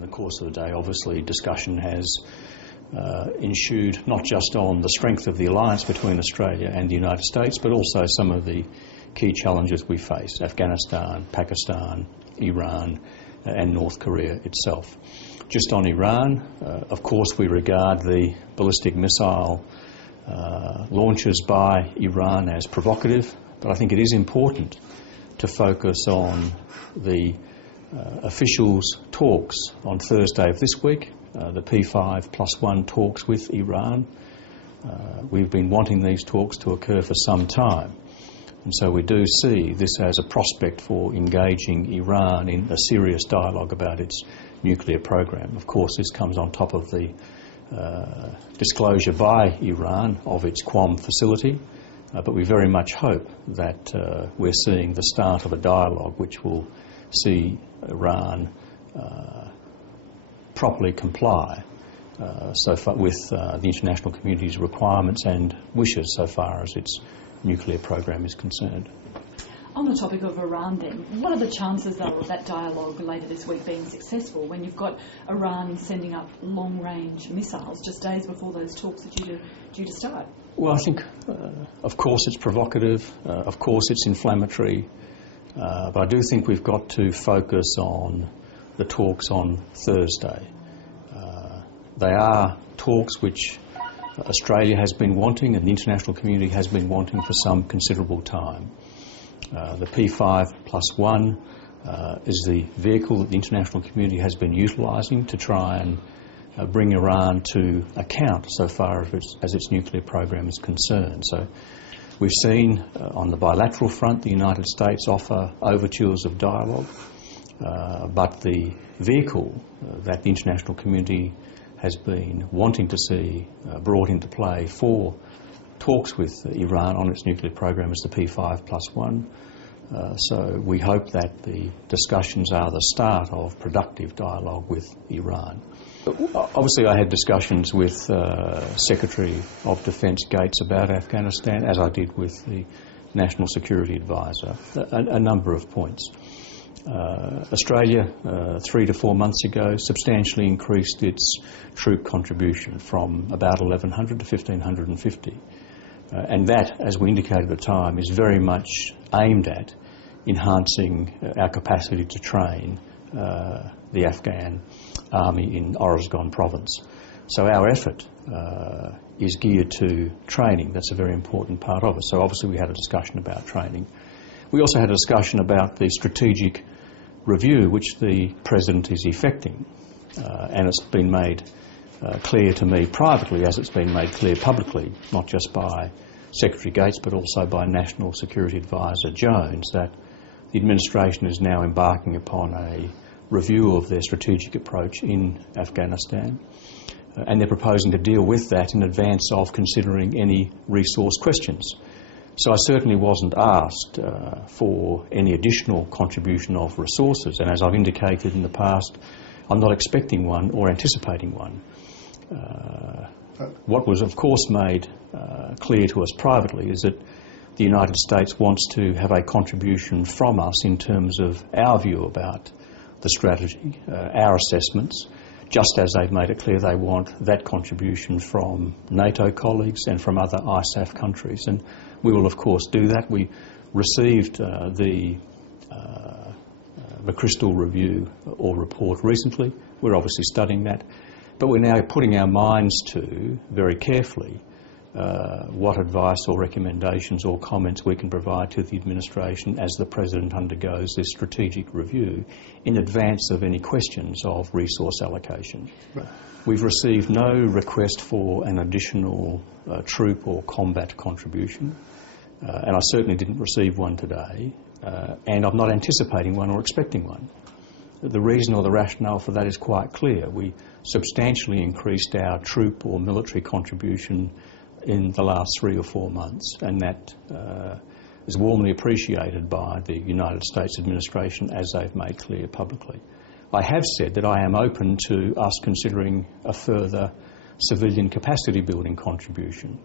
In the course of the day, obviously, discussion has ensued not just on the strength of the alliance between Australia and the United States, but also some of the key challenges we face: Afghanistan, Pakistan, Iran, and North Korea itself. Just on Iran, of course, we regard the ballistic missile launches by Iran as provocative, but I think it is important to focus on the officials' talks on Thursday of this week, the P5+1 talks with Iran. We've been wanting these talks to occur for some time, and so we do see this as a prospect for engaging Iran in a serious dialogue about its nuclear program. Of course, this comes on top of the disclosure by Iran of its Qom facility, but we very much hope that we're seeing the start of a dialogue which will see Iran properly comply so far with the international community's requirements and wishes so far as its nuclear program is concerned. On the topic of Iran then, what are the chances though of that dialogue later this week being successful when you've got Iran sending up long-range missiles just days before those talks are due to start? Well, I think of course it's provocative, of course it's inflammatory, but I do think we've got to focus on the talks on Thursday. They are talks which Australia has been wanting and the international community has been wanting for some considerable time. The P5+1 is the vehicle that the international community has been utilising to try and bring Iran to account so far as its nuclear program is concerned. So we've seen on the bilateral front the United States offer overtures of dialogue, but the vehicle that the international community has been wanting to see brought into play for talks with Iran on its nuclear program is the P5+1. So we hope that the discussions are the start of productive dialogue with Iran. Obviously I had discussions with Secretary of Defence Gates about Afghanistan, as I did with the National Security Advisor, a number of points. Australia, 3 to 4 months ago, substantially increased its troop contribution from about 1,100 to 1,550. And that, as we indicated at the time, is very much aimed at enhancing our capacity to train the Afghan army in Oruzgan province. So our effort is geared to training. That's a very important part of it. So obviously we had a discussion about training. We also had a discussion about the strategic review which the President is effecting, and it's been made clear to me privately as it's been made clear publicly, not just by Secretary Gates but also by National Security Advisor Jones, that the administration is now embarking upon a review of their strategic approach in Afghanistan, and they're proposing to deal with that in advance of considering any resource questions. So I certainly wasn't asked for any additional contribution of resources, and as I've indicated in the past, I'm not expecting one or anticipating one. What was of course made clear to us privately is that the United States wants to have a contribution from us in terms of our view about the strategy, our assessments, just as they've made it clear they want that contribution from NATO colleagues and from other ISAF countries. And we will of course do that. We received the Crystal Review or report recently. We're obviously studying that, but we're now putting our minds to, very carefully, what advice or recommendations or comments we can provide to the administration as the President undergoes this strategic review in advance of any questions of resource allocation. Right. We've received no request for an additional troop or combat contribution, and I certainly didn't receive one today, and I'm not anticipating one or expecting one. The reason or the rationale for that is quite clear. We substantially increased our troop or military contribution in the last 3 or 4 months, and that is warmly appreciated by the United States administration as they've made clear publicly. I have said that I am open to us considering a further civilian capacity building contribution.